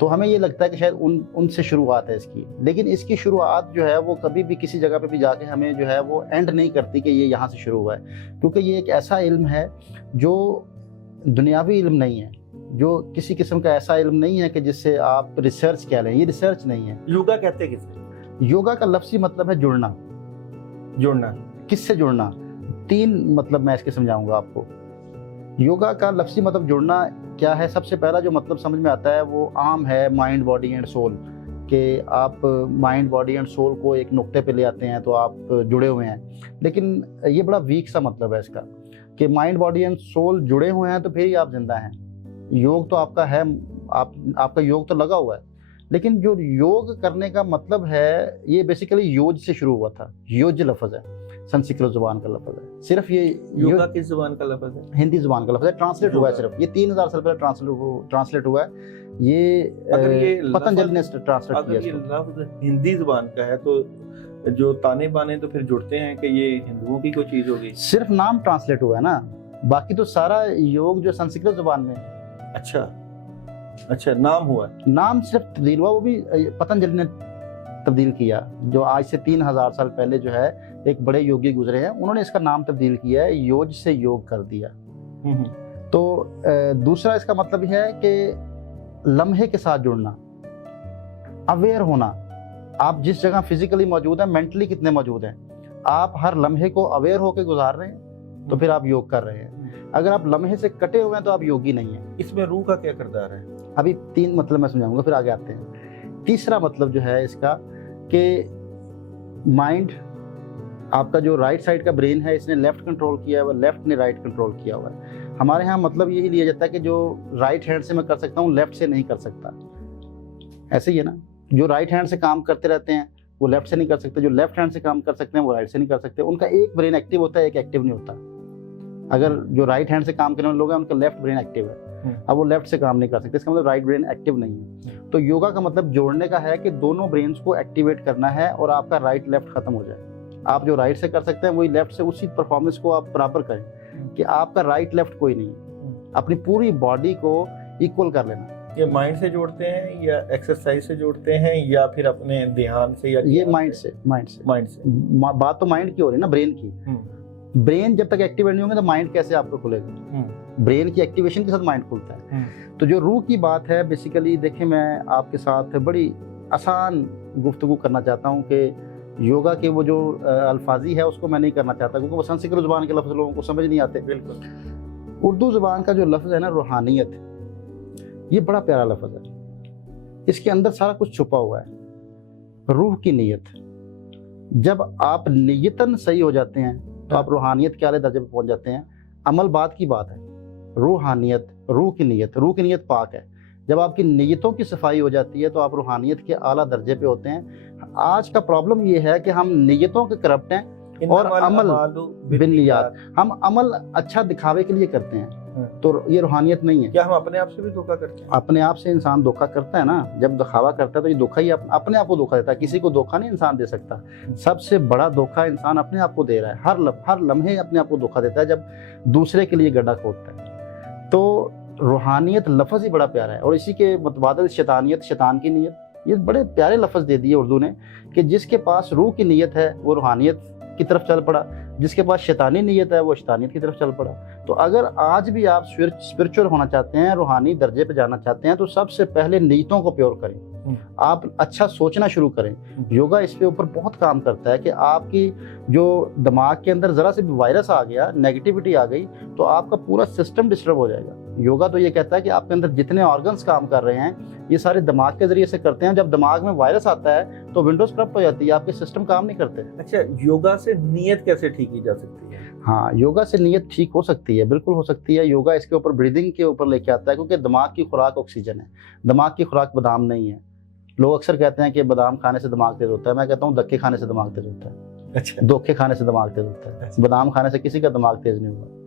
تو ہمیں یہ لگتا ہے کہ شاید ان سے شروعات ہے اس کی، لیکن اس کی شروعات جو ہے وہ کبھی بھی کسی جگہ پہ بھی جا کے ہمیں جو ہے وہ اینڈ نہیں کرتی کہ یہ یہاں سے شروع ہوا ہے، کیونکہ یہ ایک ایسا علم ہے جو دنیاوی علم نہیں ہے، جو کسی قسم کا ایسا علم نہیں ہے کہ جس سے آپ ریسرچ کہہ لیں، یہ ریسرچ نہیں ہے۔ یوگا کہتے کس سے؟ یوگا کا لفظی مطلب ہے جڑنا۔ جڑنا کس سے جڑنا؟ 3 مطلب میں اس کے سمجھاؤں گا آپ کو۔ یوگا کا لفظی مطلب جڑنا کیا ہے؟ سب سے پہلا جو مطلب سمجھ میں آتا ہے وہ عام ہے، مائنڈ باڈی اینڈ سول، کہ آپ مائنڈ باڈی اینڈ سول کو ایک نقطے پہ لے آتے ہیں تو آپ جڑے ہوئے ہیں، لیکن یہ بڑا ویک سا مطلب ہے اس کا کہ مائنڈ باڈی اینڈ سول جڑے ہوئے ہیں تو پھر ہی آپ زندہ ہیں۔ یوگ تو آپ کا ہے، آپ کا یوگ تو لگا ہوا ہے، لیکن جو یوگ کرنے کا مطلب ہے یہ بیسیکلی یوج سے شروع ہوا تھا۔ یوج لفظ ہے، سنسکرت زبان کا لفظ ہے، صرف یہ یوگا کس زبان کا لفظ ہے؟ ہندی زبان کا لفظ ہے، ٹرانسلیٹ ہوا ہے صرف، یہ 3000 سال پہلے ٹرانسلیٹ ہوا ہے، یہ پتنجلی نے ٹرانسلیٹ کیا اگر یہ لفظ ہندی زبان کا ہے تو جو تانے بانے تو پھر جڑتے ہیں کہ یہ ہندوؤں کی کوئی چیز ہوگی؟ صرف نام ٹرانسلیٹ ہوا ہے نا، باقی تو سارا یوگ جو سنسکرت زبان میں ہے۔ اچھا نام ہوا ہے، نام صرف تبدیل ہوا، وہ بھی پتنجلی نے تبدیل کیا، جو آج سے 3000 سال پہلے جو ہے ایک بڑے یوگی گزرے ہیں، انہوں نے اس کا نام تبدیل کیا ہے، یوج سے یوگ کر دیا۔ تو دوسرا اس کا مطلب یہ ہے کہ لمحے کے ساتھ جڑنا، اویئر ہونا، آپ جس جگہ فزیکلی موجود ہیں مینٹلی کتنے موجود ہیں، آپ ہر لمحے کو اویئر ہو کے گزار رہے ہیں تو پھر آپ یوگ کر رہے ہیں۔ اگر آپ لمحے سے کٹے ہوئے ہیں تو آپ یوگی نہیں ہیں۔ اس میں روح کا کیا کردار ہے؟ ابھی 3 مطلب میں سمجھاؤں گا، پھر آگے آتے ہیں۔ تیسرا مطلب جو ہے اس کا کہ مائنڈ، آپ کا جو رائٹ سائڈ کا برین ہے اس نے لیفٹ کنٹرول کیا ہوا ہے، لیفٹ نے رائٹ کنٹرول کیا ہوا ہے۔ ہمارے ہاں مطلب یہی لیا جاتا ہے کہ جو رائٹ ہینڈ سے میں کر سکتا ہوں لیفٹ سے نہیں کر سکتا، ایسے ہی ہے نا، جو رائٹ ہینڈ سے کام کرتے رہتے ہیں وہ لیفٹ سے نہیں کر سکتے، جو لیفٹ ہینڈ سے کام کر سکتے ہیں وہ رائٹ سے نہیں کر سکتے، ان کا ایک برین ایکٹیو ہوتا ہے، ایک ایکٹیو نہیں ہوتا۔ اگر جو رائٹ ہینڈ سے کام کرنے والے لوگ ہیں ان کا لیفٹ برین ایکٹیو ہے، اب وہ لیفٹ سے کام نہیں کر سکتے، اس کا مطلب رائٹ برین ایکٹیو نہیں ہے۔ تو یوگا کا مطلب جوڑنے کا ہے کہ دونوں برینز کو ایکٹیویٹ کرنا ہے اور آپ کا رائٹ لیفٹ ختم ہو جائے، آپ جو رائٹ سے کر سکتے ہیں وہی لیفٹ سے اسی پرفارمنس کو آپ برابر کریں، کہ آپ کا رائٹ لیفٹ کوئی نہیں، اپنی پوری باڈی کو ایکول کر لینا۔ یہ مائنڈ سے جوڑتے ہیں یا ایکسرسائز سے جوڑتے ہیں یا پھر اپنے دھیان سے؟ یا یہ مائنڈ سے بات تو مائنڈ کی ہو رہی ہے نا، برین کی۔ برین جب تک ایکٹیویٹ نہیں ہوں گے تو مائنڈ کیسے آپ کو کھلے گا؟ برین کی ایکٹیویشن کے ساتھ مائنڈ کھلتا ہے۔ تو جو روح کی بات ہے بیسیکلی، دیکھیں میں آپ کے ساتھ بڑی آسان گفتگو کرنا چاہتا ہوں کہ یوگا کے وہ جو الفاظی ہے اس کو میں نہیں کرنا چاہتا کیونکہ وہ سنسکرت زبان کے لفظ لوگوں کو سمجھ نہیں آتے۔ بالکل۔ اردو زبان کا جو لفظ ہے نا روحانیت، یہ بڑا پیارا لفظ ہے، اس کے اندر سارا کچھ چھپا ہوا ہے۔ روح کی نیت، جب آپ نیتاً صحیح ہو جاتے ہیں تو آپ روحانیت کے اعلیٰ درجے پہ پہنچ جاتے ہیں۔ عمل بات کی بات ہے، روحانیت، روح کی نیت پاک ہے۔ جب آپ کی نیتوں کی صفائی ہو جاتی ہے تو آپ روحانیت کے اعلیٰ درجے پہ ہوتے ہیں۔ آج کا پرابلم یہ ہے کہ ہم نیتوں کے کرپٹ ہیں اور عمل بالنیات، ہم عمل اچھا دکھاوے کے لیے کرتے ہیں، تو یہ روحانیت نہیں ہے۔ کیا ہم اپنے آپ سے بھی دھوکا کرتے ہیں؟ اپنے آپ سے انسان دھوکا کرتا ہے نا، جب دکھاوا کرتا ہے تو یہ دھوکا ہی اپنے آپ کو دھوکا دیتا ہے، کسی کو دھوکا نہیں انسان دے سکتا۔ سب سے بڑا دھوکا انسان اپنے آپ کو دے رہا ہے، ہر لمحے اپنے آپ کو دھوکا دیتا ہے جب دوسرے کے لیے گڈھا کھودتا ہے۔ تو روحانیت لفظ ہی بڑا پیارا ہے، اور اسی کے متبادل شیطانیت، شیطان کی نیت، یہ بڑے پیارے لفظ دے دیے اردو نے کہ جس کے پاس روح کی نیت ہے وہ روحانیت کی طرف چل پڑا، جس کے پاس شیطانی نیت ہے وہ شیطانیت کی طرف چل پڑا۔ تو اگر آج بھی آپ اسپرچول ہونا چاہتے ہیں، روحانی درجے پہ جانا چاہتے ہیں، تو سب سے پہلے نیتوں کو پیور کریں، آپ اچھا سوچنا شروع کریں۔ یوگا اس کے اوپر بہت کام کرتا ہے کہ آپ کی جو دماغ کے اندر ذرا سے بھی وائرس آ گیا، نیگیٹیوٹی آ گئی، تو آپ کا پورا سسٹم ڈسٹرب ہو جائے گا۔ یوگا تو یہ کہتا ہے کہ آپ کے اندر جتنے آرگنز کام کر رہے ہیں یہ سارے دماغ کے ذریعے سے کرتے ہیں۔ جب دماغ میں وائرس آتا ہے تو ونڈوز کرپٹ ہو جاتی ہے، آپ کے سسٹم کام نہیں کرتے۔ اچھا، یوگا سے نیت کیسے ٹھیک کی جا سکتی ہے؟ ہاں، یوگا سے نیت ٹھیک ہو سکتی ہے، بالکل ہو سکتی ہے۔ یوگا اس کے اوپر بریدنگ کے اوپر لے کے آتا ہے، کیونکہ دماغ کی خوراک آکسیجن ہے، دماغ کی خوراک بادام نہیں ہے۔ لوگ اکثر کہتے ہیں کہ بادام کھانے سے دماغ تیز ہوتا ہے، میں کہتا ہوں دھکے کھانے سے دماغ تیز ہوتا ہے، اچھا، دھوکے کھانے سے دماغ تیز ہوتا ہے، بادام کھانے سے کسی کا دماغ تیز نہیں ہوا۔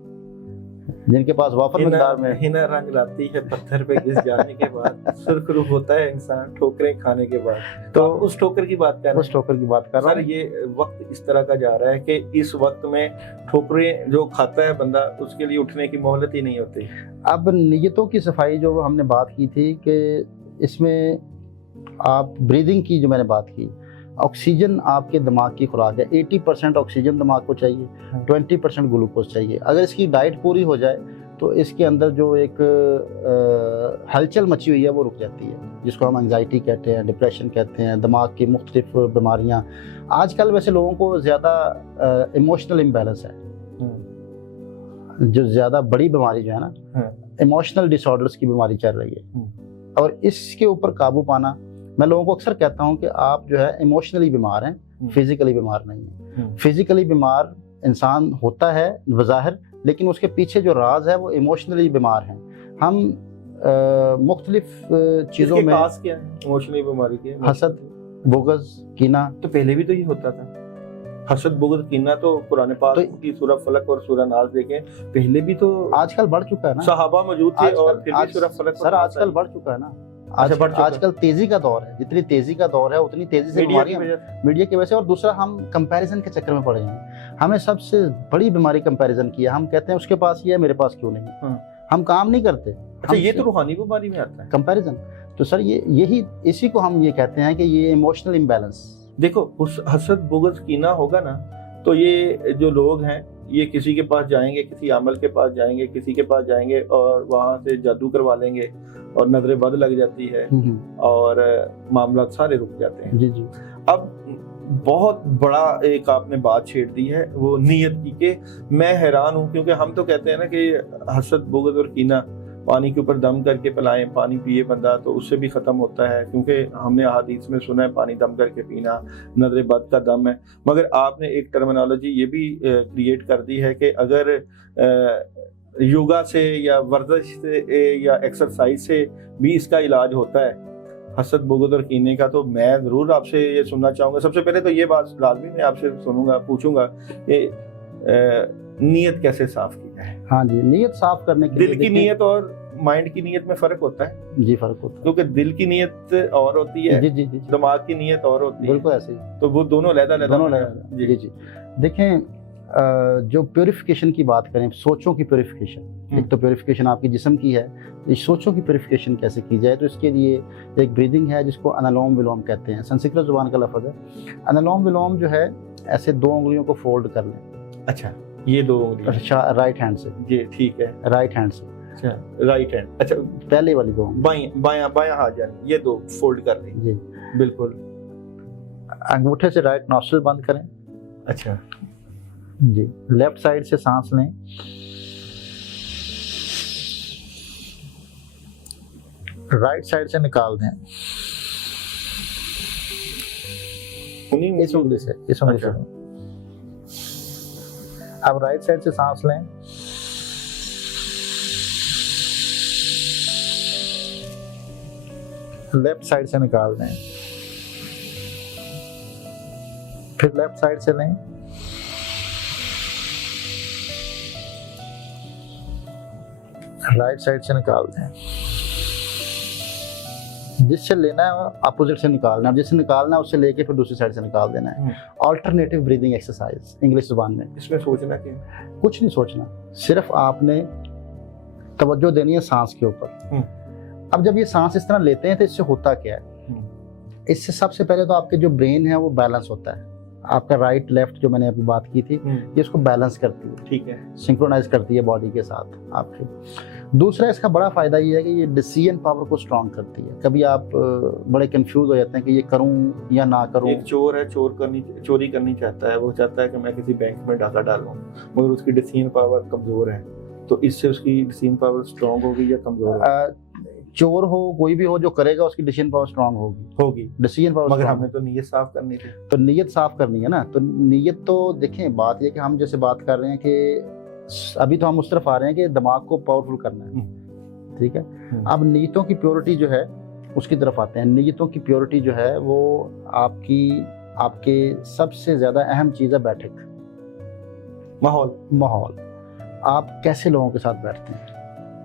جن کے پاس وافر مقدار میں ہنا رنگ لاتی ہے پتھر پہ گھس جانے کے بعد، سرخ روح ہوتا ہے انسان ٹھوکریں کھانے کے بعد۔ تو اس ٹھوکر کی بات کر رہے ہیں، اس ٹھوکر کی بات کر رہا سر۔ ہوں۔ یہ وقت اس طرح کا جا رہا ہے کہ اس وقت میں ٹھوکریں جو کھاتا ہے بندہ اس کے لیے اٹھنے کی مہلت ہی نہیں ہوتی۔ اب نیتوں کی صفائی جو ہم نے بات کی تھی کہ اس میں آپ بریدنگ کی جو میں نے بات کی، آکسیجن آپ کے دماغ کی خوراک ہے، 80% آکسیجن دماغ کو چاہیے، 20% گلوکوز چاہیے۔ اگر اس کی ڈائٹ پوری ہو جائے تو اس کے اندر جو ایک ہلچل مچی ہوئی ہے وہ رک جاتی ہے، جس کو ہم انگزائٹی کہتے ہیں، ڈپریشن کہتے ہیں، دماغ کی مختلف بیماریاں۔ آج کل ویسے لوگوں کو زیادہ ایموشنل امبیلنس ہے، جو زیادہ بڑی بیماری جو ہے نا، ایموشنل ڈس آرڈرس کی بیماری چل رہی ہے، اور اس کے اوپر قابو پانا، میں لوگوں کو اکثر کہتا ہوں کہ آپ جو ہے ایموشنلی بیمار ہیں، فزیکلی بیمار نہیں ہیں۔ فزیکلی بیمار انسان ہوتا ہے بظاہر، لیکن اس کے پیچھے جو راز ہے وہ ایموشنلی بیمار ہیں۔ ہم مختلف چیزوں میں کیا ہے ایموشنلی بیماری کی؟ حسد، بغض، کینہ۔ تو پہلے بھی تو یہ ہوتا تھا، حسد، بغض، کینہ تو قرآن پاک کی سورہ فلق اور سورہ ناس دیکھیں، پہلے بھی تو آج کل بڑھ چکا ہے نا، صحابہ موجود تھے اور پھر بھی سورہ فلق سر آج کل بڑھ چکا ہے نا۔ آج کل تیزی کا دور ہے، جتنی تیزی کا دور ہے اتنی تیزی سے بیماریاں میڈیا کی وجہ سے، اور دوسرا ہم کمپیریزن کے چکر میں پڑے ہیں۔ ہمیں سب سے بڑی بیماری کمپیریزن کی ہے، ہم کہتے ہیں اس کے پاس یہ ہے میرے پاس کیوں نہیں، ہم کام نہیں کرتے۔ اچھا، یہ تو روحانی بیماری میں آتا ہے کمپیریزن۔ تو سر یہی اسی کو ہم یہ کہتے ہیں کہ یہ ایموشنل امبیلنس۔ دیکھو، حسد، بغض، کینہ ہوگا نا، تو یہ جو لوگ ہیں یہ کسی کے پاس جائیں گے، کسی عامل کے پاس جائیں گے، کسی کے پاس جائیں گے اور وہاں سے جادو کروا لیں گے اور نظر بد لگ جاتی ہے اور معاملات سارے رک جاتے ہیں۔ جی جی۔ اب بہت بڑا ایک آپ نے بات چھیڑ دی ہے وہ نیت کی، کہ میں حیران ہوں، کیونکہ ہم تو کہتے ہیں نا کہ حسد، بغض اور کینہ پانی کے اوپر دم کر کے پلائیں، پانی پیے بندہ تو اس سے بھی ختم ہوتا ہے، کیونکہ ہم نے احادیث میں سنا ہے پانی دم کر کے پینا نظر بد کا دم ہے۔ مگر آپ نے ایک ٹرمینالوجی یہ بھی کریٹ کر دی ہے کہ اگر یوگا سے یا ورزش سے یا ایکسرسائز سے بھی اس کا علاج ہوتا ہے حسد، بغض اور کینے کا، تو میں ضرور آپ سے یہ سننا چاہوں گا۔ سب سے پہلے تو یہ بات لازمی میں آپ سے پوچھوں گا کہ نیت کیسے صاف کی جائے؟ ہاں جی، نیت صاف کرنے کے لیے دل کی نیت اور مائنڈ کی نیت میں فرق ہوتا ہے؟ جی فرق ہوتا ہے، کیونکہ دل کی نیت اور ہوتی ہے، جی جی جی، دماغ کی نیت اور ہوتی ہے، بالکل ایسے ہی، تو وہ دونوں علیحدہ جی جی۔ دیکھیں، جو پیوریفیکیشن کی بات کریں، سوچوں کی پیوریفیکیشن، ایک تو پیوریفیکیشن آپ کی جسم کی ہے، اس سوچوں کی پیوریفیکیشن کیسے کی جائے، تو اس کے لیے ایک بریدنگ ہے جس کو انالوم ولوم کہتے ہیں، سنسکرت زبان کا لفظ ہے۔ انالوم ولوم جو ہے ایسے 2 انگلیوں کو فولڈ کر لیں۔ اچھا، یہ 2 انگلیاں رائٹ ہینڈ سے، جی ٹھیک ہے، رائٹ ہینڈ سے، اچھا رائٹ ہینڈ، اچھا پہلے والی 2 بایاں ہاتھ جانے، یہ 2 فولڈ کر لیں، جی بالکل۔ انگوٹھے سے رائٹ نوسٹرل بند کریں، اچھا جی، لیفٹ سائڈ سے سانس لیں، رائٹ سائڈ سے نکال دیں، اس انگلی سے، اس انگلی سے۔ اب رائٹ سائڈ سے سانس لیں، لیفٹ سائڈ سے نکال دیں، پھر لیفٹ سائڈ سے لیں، رائٹ سائڈ سے نکال دیں۔ جس سے لینا ہے اپوزٹ سے نکالنا ہے، جس سے نکالنا ہے اس سے لے کے پھر دوسری سائڈ سے نکال دینا ہے۔ آلٹرنیٹو بریدنگ ایکسرسائز انگلش زبان میں۔ اس میں سوچنا کیا؟ کچھ نہیں سوچنا، صرف آپ نے توجہ دینی ہے سانس کے اوپر۔ اب جب یہ سانس اس طرح لیتے ہیں تو اس سے ہوتا کیا ہے؟ اس سے سب سے پہلے تو آپ کے جو برین ہے وہ بیلنس ہوتا ہے، آپ کا رائٹ لیفٹ جو میں نے ابھی بات کی تھی یہ اس کو بیلنس کرتی ہے، ٹھیک ہے، سنکرونائز کرتی ہے باڈی کے ساتھ آپ کے۔ دوسرا اس کا بڑا فائدہ یہ ہے کہ یہ ڈیسیژن پاور کو اسٹرانگ کرتی ہے۔ کبھی آپ بڑے کنفیوز ہو جاتے ہیں کہ یہ کروں یا نہ کروں۔ ایک چور ہے، چوری کرنی چاہتا ہے، وہ چاہتا ہے کہ میں کسی بینک میں ڈاکہ ڈالوں، مگر اس کی ڈیسیژن پاور کمزور ہے، تو اس سے اس کی ڈیسیژن پاور اسٹرانگ ہوگی یا کمزور ہوگی؟ چور ہو کوئی بھی ہو، جو کرے گا اس کی ڈیسیژن پاور اسٹرانگ ہوگی، ڈیسیژن پاور۔ مگر ہم نے تو نیت صاف کرنی تھی، تو نیت صاف کرنی ہے نا، تو نیت تو دیکھیں بات یہ کہ ہم جیسے بات کر رہے ہیں کہ ابھی تو ہم اس طرف آ رہے ہیں کہ دماغ کو پاورفل کرنا ہے، ٹھیک ہے۔ اب نیتوں کی پیورٹی جو ہے اس کی طرف آتے ہیں۔ نیتوں کی پیورٹی جو ہے وہ آپ کے سب سے زیادہ اہم چیز ہے بیٹھک، ماحول۔ آپ کیسے لوگوں کے ساتھ بیٹھتے ہیں،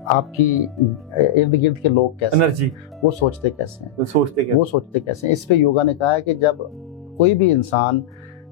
آپ کی ارد گرد کے لوگ کیسے انرجی، وہ سوچتے کیسے ہیں، وہ سوچتے کیسے ہیں۔ اس پہ یوگا نے کہا ہے کہ جب کوئی بھی انسان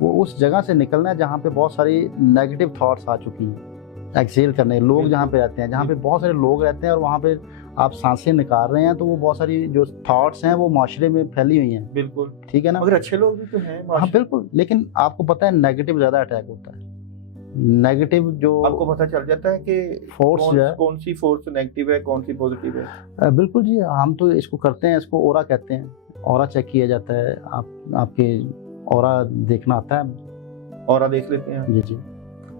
وہ اس جگہ سے نکلنا ہے جہاں پہ بہت ساری نیگیٹو تھاٹس آ چکی ہیں. ایکسیل کرنے لوگ جہاں پہ رہتے ہیں, جہاں پہ بہت سارے لوگ رہتے ہیں اور وہاں پہ آپ سانسیں نکال رہے ہیں, تو وہ بہت ساری جو تھاٹس ہیں وہ معاشرے میں پھیلی ہوئی ہیں. بالکل ٹھیک ہے نا. مگر اچھے لوگ بھی تو ہیں ہاں بالکل, لیکن آپ کو پتہ ہے نیگیٹو زیادہ اٹیک ہوتا ہے. نیگیٹو جو آپ کو پتہ چل جاتا ہے کہ فورس جو ہے کون سی فورس نیگیٹو ہے, کون سی پوزیٹیو ہے. بالکل جی, ہم تو اس کو کرتے ہیں, اس کو اورا کہتے ہیں. اورا چیک کیا جاتا ہے, آپ کے اورا دیکھنا آتا ہے. اورا دیکھ لیتے ہیں. جی جی,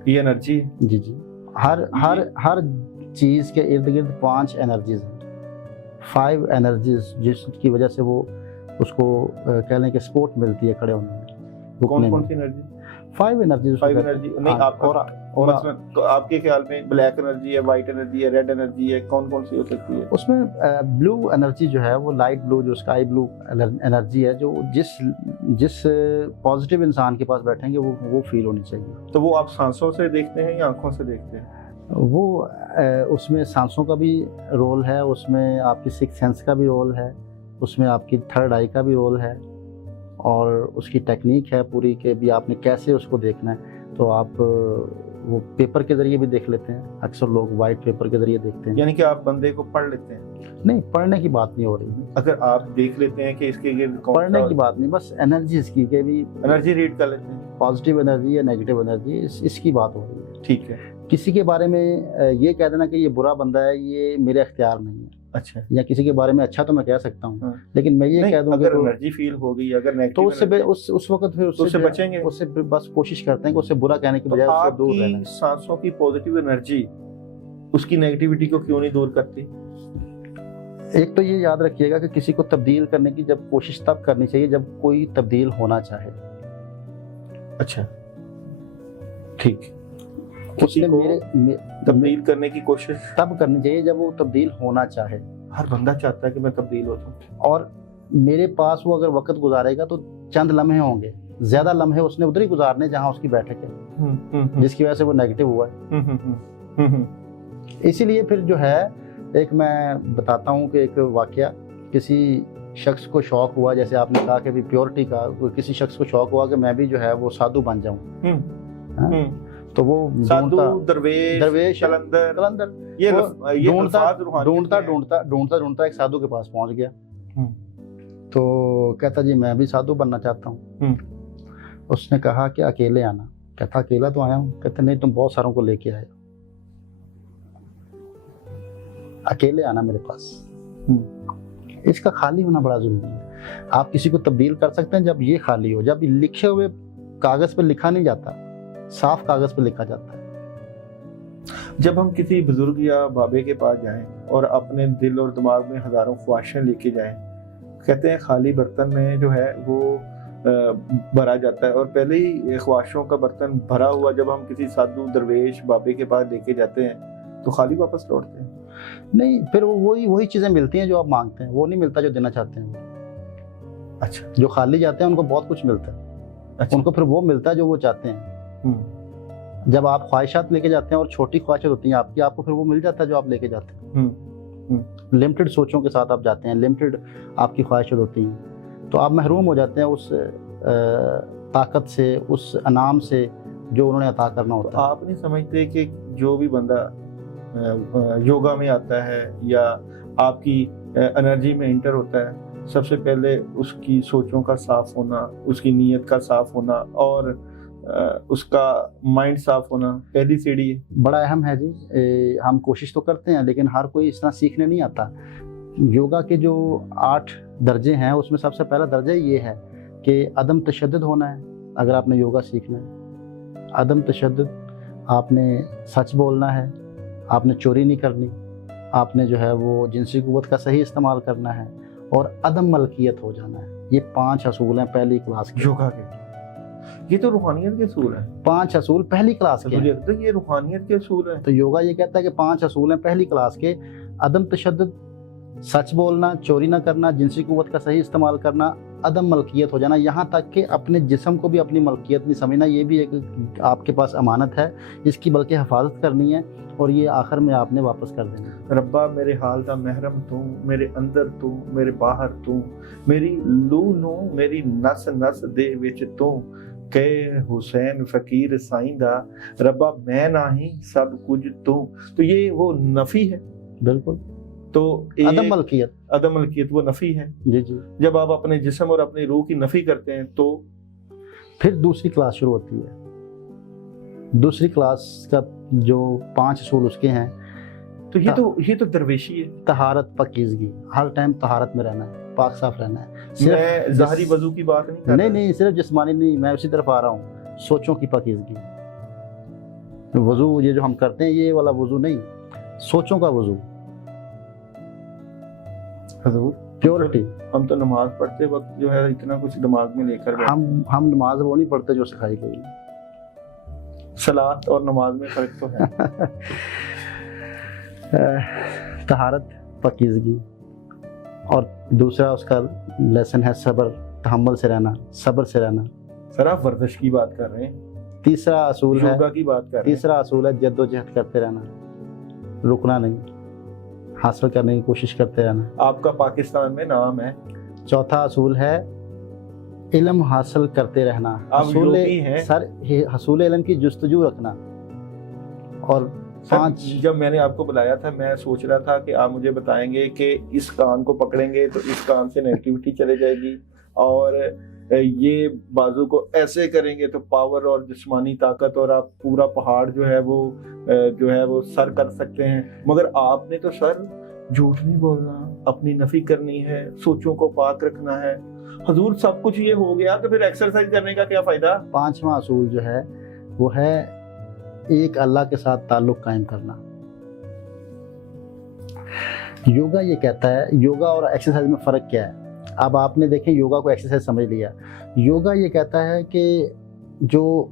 یہ انرجی. جی جی, ہر چیز کے ارد گرد 5 انرجیز ہیں, 5 انرجیز, جس کی وجہ سے وہ اس کو کہہ لیں کہ سپورٹ ملتی ہے کھڑے ہونے میں. کون سی انرجی؟ 5 انرجیز. 5 انرجی نہیں, آپ کا مثلا آپ کے خیال میں بلیک انرجی ہے, وائٹ انرجی ہے, ریڈ انرجی ہے, کون سی ہو سکتی ہے؟ اس میں بلو انرجی جو ہے وہ لائٹ بلو, جو اسکائی بلو انرجی ہے, جو جس پازیٹیو انسان کے پاس بیٹھیں گے وہ فیل ہونی چاہیے. تو وہ آپ سانسوں سے دیکھتے ہیں یا آنکھوں سے دیکھتے ہیں؟ وہ اس میں سانسوں کا بھی رول ہے, اس میں آپ کی 6th سینس کا بھی رول ہے, اس میں آپ کی 3rd آئی کا بھی رول ہے, اور اس کی ٹیکنیک ہے پوری کہ بھی آپ نے کیسے اس کو دیکھنا ہے. تو آپ وہ پیپر کے ذریعے بھی دیکھ لیتے ہیں, اکثر لوگ وائٹ پیپر کے ذریعے دیکھتے ہیں. یعنی کہ آپ بندے کو پڑھ لیتے ہیں؟ نہیں, پڑھنے کی بات نہیں ہو رہی. اگر آپ دیکھ لیتے ہیں کہ اس کے گرد کون, پڑھنے کی بات نہیں, بس انرجیز کی کہ بھی انرجی ریڈ کر لیتے ہیں, پازیٹیو انرجی یا نیگیٹو انرجی, اس کی بات ہو رہی ہے. ٹھیک ہے. کسی کے بارے میں یہ کہہ دینا کہ یہ برا بندہ ہے, یہ میرے اختیار نہیں ہے. اچھا. یا کسی کے بارے میں اچھا تو میں کہہ سکتا ہوں, لیکن میں یہ کہہ دوں اگر انرجی فیل ہو گئی, اگر نیگیٹو, تو اس وقت پھر اس سے بچیں گے. اس سے بس کوشش کرتے ہیں کہ اس سے برا کہنے کی بجائے اس سے دور رہنا. سانسوں کی پازیٹیو انرجی اس کی نیگیٹیوٹی کو کیوں نہیں دور کرتی؟ ایک تو یہ یاد رکھیے گا کہ کسی کو تبدیل کرنے کی جب کوشش تب کرنی چاہیے جب کوئی تبدیل ہونا چاہے. اچھا ٹھیک. کسی کو تبدیل کرنے کی کوشش تب کرنی چاہیے جب وہ تبدیل ہونا چاہے. ہر بندہ چاہتا ہے کہ میں تبدیل ہو جاؤں, اور میرے پاس وہ اگر وقت گزارے گا تو چند لمحے ہوں گے, زیادہ لمحے اس نے ادھر ہی گزارنے جہاں اس کی بیٹھک ہے, جس کی وجہ سے وہ نیگیٹو ہوا ہے. اسی لیے پھر جو ہے, ایک میں بتاتا ہوں کہ ایک واقعہ, کسی شخص کو شوق ہوا, جیسے آپ نے کہا کہ بھی پیورٹی کا, کسی شخص کو شوق ہوا کہ میں بھی جو ہے وہ سادھو بن جاؤں. تو وہ سادھو, درویش, قلندر یہ ڈھونڈتا ایک سادھو کے پاس پہنچ گیا. تو کہتا جی میں بھی سادھو بننا چاہتا ہوں. اس نے کہا کہ اکیلے آنا. کہتا اکیلا تو آیا ہوں. کہتے نہیں, تم بہت ساروں کو لے کے آئے, اکیلے آنا میرے پاس. اس کا خالی ہونا بڑا ضروری ہے. آپ کسی کو تبدیل کر سکتے ہیں جب یہ خالی ہو, جب لکھے ہوئے کاغذ پہ لکھا نہیں جاتا, صاف کاغذ پہ لکھا جاتا ہے. جب ہم کسی بزرگ یا بابے کے پاس جائیں اور اپنے دل اور دماغ میں ہزاروں خواہشیں لے کے جائیں, کہتے ہیں خالی برتن میں جو ہے وہ بھرا جاتا ہے, اور پہلے ہی خواہشوں کا برتن بھرا ہوا جب ہم کسی سادھو, درویش, بابے کے پاس لے کے جاتے ہیں تو خالی واپس لوٹتے ہیں. نہیں, پھر وہی چیزیں ملتی ہیں جو آپ مانگتے ہیں, وہ نہیں ملتا جو دینا چاہتے ہیں. اچھا. جو خالی جاتے ہیں ان کو بہت کچھ ملتا ہے. اچھا. ان کو پھر وہ ملتا ہے جو وہ چاہتے ہیں. جب آپ خواہشات لے کے جاتے ہیں اور چھوٹی خواہشات ہوتی ہیں آپ کی, آپ کو پھر وہ مل جاتا ہے جو آپ لے کے جاتے ہیں. لمیٹڈ سوچوں کے ساتھ آپ جاتے ہیں, لمیٹڈ آپ کی خواہشات ہوتی ہیں, تو آپ محروم ہو جاتے ہیں اس طاقت سے, اس انعام سے جو انہوں نے عطا کرنا ہوتا ہے. آپ نہیں سمجھتے کہ جو بھی بندہ یوگا میں آتا ہے یا آپ کی انرجی میں انٹر ہوتا ہے, سب سے پہلے اس کی سوچوں کا صاف ہونا, اس کی نیت کا صاف ہونا اور اس کا مائنڈ صاف ہونا پہلی سیڑھی ہے. بڑا اہم ہے جی. ہم کوشش تو کرتے ہیں لیکن ہر کوئی اس طرح سیکھنے نہیں آتا. یوگا کے جو 8 درجے ہیں اس میں سب سے پہلا درجہ یہ ہے کہ عدم تشدد ہونا ہے. اگر آپ نے یوگا سیکھنا ہے, عدم تشدد, آپ نے سچ بولنا ہے, آپ نے چوری نہیں کرنی, آپ نے جو ہے وہ جنسی قوت کا صحیح استعمال کرنا ہے, اور عدم ملکیت ہو جانا ہے. یہ 5 اصول ہیں پہلی کلاس کے یوگا کے. یہ تو روحانیت کے اصول ہیں. 5 اصول پہلی کلاس کے ہیں. تو یہ روحانیت کے اصول ہیں. تو یوگا یہ کہتا ہے کہ 5 اصول ہیں پہلی کلاس کے: عدم تشدد, سچ بولنا, چوری نہ کرنا, جنسی قوت کا صحیح استعمال کرنا, عدم ملکیت ہو جانا. یہاں تک کہ اپنے جسم کو بھی اپنی ملکیت نہیں سمجھنا. یہ بھی ایک آپ کے پاس امانت ہے, اس کی بلکہ حفاظت کرنی ہے, اور یہ آخر میں آپ نے واپس کر دینا. ربا میرے حال دا محرم تو, میرے اندر تو, میرے باہر تو, میری لو نو, میری نس نس دے وچ تو, کہ حسین فقیر سائندہ ربا میں نہیں سب کچھ تو یہ وہ نفی ہے. بالکل. تو عدم ملکیت، عدم ملکیت وہ نفی ہے. جی جی. جب آپ اپنے جسم اور اپنی روح کی نفی کرتے ہیں تو پھر دوسری کلاس شروع ہوتی ہے. دوسری کلاس کا جو 5 اصول اس کے ہیں. تو یہ تو درویشی ہے. طہارت، پاکیزگی، ہر ٹائم طہارت میں رہنا ہے، پاک صاف رہنا ہے. میں ظاہری وضو کی بات نہیں کر رہا. نہیں، صرف جسمانی نہیں، میں اسی طرف آ رہا ہوں. سوچوں کی پاکیزگی، وضو یہ جو ہم کرتے ہیں یہ والا وضو نہیں، سوچوں کا وضو. حضور پیورٹی. ہم تو نماز پڑھتے وقت جو ہے اتنا کچھ دماغ میں لے کر ہم نماز وہ نہیں پڑھتے جو سکھائی گئی. صلاۃ اور نماز میں فرق تو ہے. طہارت، پاکیزگی. اور دوسرا اس کا لیسن ہے صبر، تحمل سے رہنا، صبر سے رہنا. سر آپ ورزش کی بات کر رہے ہیں. تیسرا اصول ہے یوگا کی بات کر رہے ہیں. تیسرا اصول ہے جد و جہد کرتے رہنا، رکنا نہیں، حاصل کرنے کی کوشش کرتے رہنا. آپ کا پاکستان میں نام ہے. چوتھا اصول ہے علم حاصل کرتے رہنا. حصول علم کی جستجو رکھنا. اور 5 جب میں نے آپ کو بلایا تھا میں سوچ رہا تھا کہ آپ مجھے بتائیں گے کہ اس کان کو پکڑیں گے تو اس کان سے نیگیٹیوٹی چلے جائے گی، اور یہ بازو کو ایسے کریں گے تو پاور اور جسمانی طاقت، اور آپ پورا پہاڑ جو ہے وہ سر کر سکتے ہیں. مگر آپ نے تو سر جھوٹ نہیں بولنا، اپنی نفی کرنی ہے، سوچوں کو پاک رکھنا ہے. حضور سب کچھ یہ ہو گیا تو پھر ایکسرسائز کرنے کا کیا فائدہ؟ 5واں اصول جو ہے وہ ہے ایک اللہ کے ساتھ تعلق قائم کرنا. یوگا یہ کہتا ہے، یوگا اور ایکسرسائز میں فرق کیا ہے؟ اب آپ نے دیکھیں یوگا کو ایکسرسائز سمجھ لیا. یوگا یہ کہتا ہے کہ جو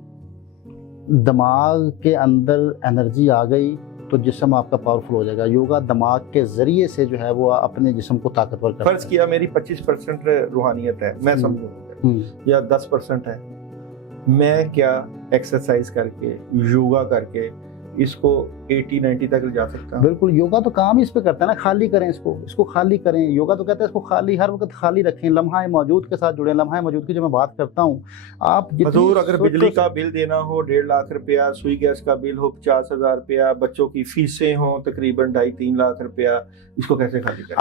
دماغ کے اندر انرجی آ گئی تو جسم آپ کا پاورفل ہو جائے گا. یوگا دماغ کے ذریعے سے جو ہے وہ اپنے جسم کو طاقتور کرتا ہے. فرض کیا میری 25% روحانیت ہے، میں سمجھوں یا 10% ہے، میں کیا ایکسرسائز کر کے، یوگا کر کے اس کو 80-90 تک لے جا سکتا ہوں؟ بالکل. یوگا تو کام ہی اس پہ کرتا ہے نا، خالی کریں اس کو خالی کریں. یوگا تو کہتا ہے اس کو خالی، ہر وقت خالی رکھیں، لمحہ موجود کے ساتھ جڑیں. لمحہ موجود کی جو میں بات کرتا ہوں، آپ حضور اگر بجلی کا بل دینا ہو 1.5 لاکھ روپیہ، سوئی گیس کا بل ہو 50,000 روپیہ، بچوں کی فیسیں ہوں تقریباً 2.5-3 لاکھ روپیہ، اس کو کیسے خالی کریں؟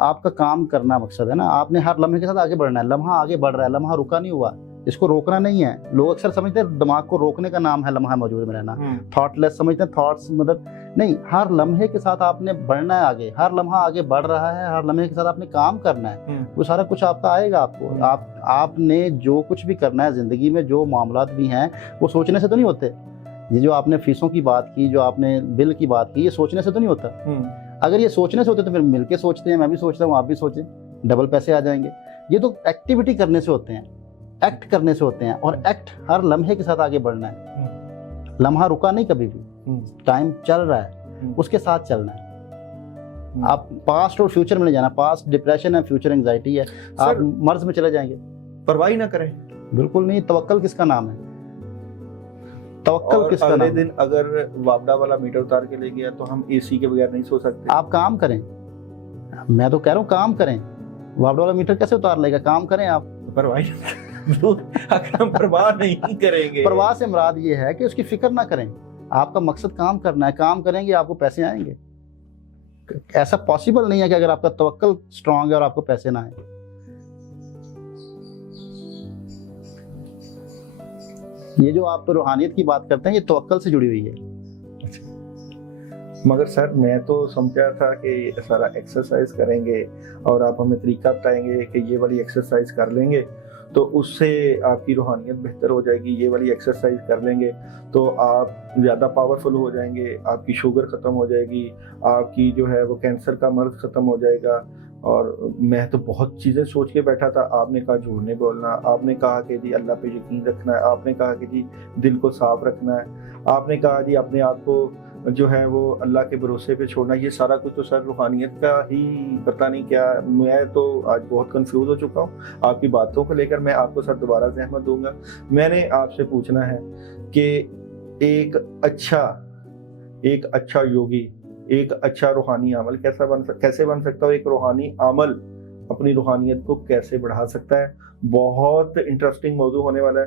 آپ کا کام کرنا مقصد ہے نا. آپ نے ہر لمحے کے ساتھ آگے بڑھنا ہے. لمحہ آگے بڑھ رہا ہے، لمحہ رکا نہیں ہوا، اس کو روکنا نہیں ہے. لوگ اکثر سمجھتے ہیں دماغ کو روکنے کا نام ہے لمحہ موجود میں رہنا. تھاٹ لیس سمجھتے ہیں، تھاٹس مطلب نہیں. ہر لمحے کے ساتھ آپ نے بڑھنا ہے آگے. ہر لمحہ آگے بڑھ رہا ہے، ہر لمحے کے ساتھ آپ نے کام کرنا ہے. وہ سارا کچھ آپ کا آئے گا آپ کو. آپ نے جو کچھ بھی کرنا ہے زندگی میں، جو معاملات بھی ہیں وہ سوچنے سے تو نہیں ہوتے. یہ جو آپ نے فیسوں کی بات کی، جو آپ نے بل کی بات کی، یہ سوچنے سے تو نہیں ہوتا. اگر یہ سوچنے سے ہوتے تو پھر مل کے سوچتے ہیں. میں بھی سوچتا ہوں، آپ بھی سوچیں، ڈبل پیسے آ جائیں گے. یہ تو ایکٹیویٹی کرنے سے ہوتے ہیں، ایکٹ کرنے سے ہوتے ہیں. اور ایکٹ ہر لمحے کے ساتھ آگے بڑھنا ہے. لمحہ رکا نہیں کبھی بھی. ٹائم چل رہا ہے، اس کے ساتھ چلنا ہے. آپ پاسٹ اور فیوچر میں نہیں جانا. پاسٹ ڈپریشن ہے، فیوچر انگزائٹی ہے. آپ مرض میں چلے جائیں گے. پرواہ نہ کریں. بالکل نہیں. توکل کس کا نام ہے؟ توکل کس کا نام ہے؟ اگلے دن اگر وابڈا والا میٹر اتار کے لے گیا تو ہم اے سی کے بغیر نہیں سو سکتے. آپ کام کریں. میں تو کہہ رہا ہوں کام کریں. وابڈا والا میٹر کیسے اتار لے گا؟ کام کریں آپ. پرواہ نہیں کریں گے. پرواہ سے مراد یہ ہے کہ اس کی فکر نہ کریں. آپ کا مقصد کام کرنا ہے. کام کریں گے آپ کو پیسے آئیں گے. ایسا پاسبل نہیں ہے کہ اگر آپ کا توکل اسٹرانگ ہے اور آپ کو پیسے نہ آئیں. یہ جو آپ روحانیت کی بات کرتے ہیں یہ توکل سے جڑی ہوئی ہے. مگر سر میں تو سمجھا تھا کہ یہ سارا ایکسرسائز کریں گے اور آپ ہمیں طریقہ بتائیں گے کہ یہ والی ایکسرسائز کر لیں گے تو اس سے آپ کی روحانیت بہتر ہو جائے گی. یہ والی ایکسرسائز کر لیں گے تو آپ زیادہ پاورفل ہو جائیں گے. آپ کی شوگر ختم ہو جائے گی. آپ کی جو ہے وہ کینسر کا مرض ختم ہو جائے گا. اور میں تو بہت چیزیں سوچ کے بیٹھا تھا. آپ نے کہا جھوٹ نہیں بولنا. آپ نے کہا کہ جی اللہ پہ یقین رکھنا ہے. آپ نے کہا کہ جی دل کو صاف رکھنا ہے. آپ نے کہا جی اپنے آپ کو جو ہے وہ اللہ کے بھروسے پہ چھوڑنا. یہ سارا کچھ تو سر روحانیت کا ہی پتہ نہیں کیا. میں تو آج بہت کنفیوز ہو چکا ہوں آپ کی باتوں کو لے کر. میں آپ کو سر دوبارہ زحمت دوں گا. میں نے آپ سے پوچھنا ہے کہ ایک اچھا یوگی، ایک اچھا روحانی عمل کیسے بن سکتا ہے؟ ایک روحانی عمل اپنی روحانیت کو کیسے بڑھا سکتا ہے؟ بہت انٹرسٹنگ موضوع ہونے والا ہے.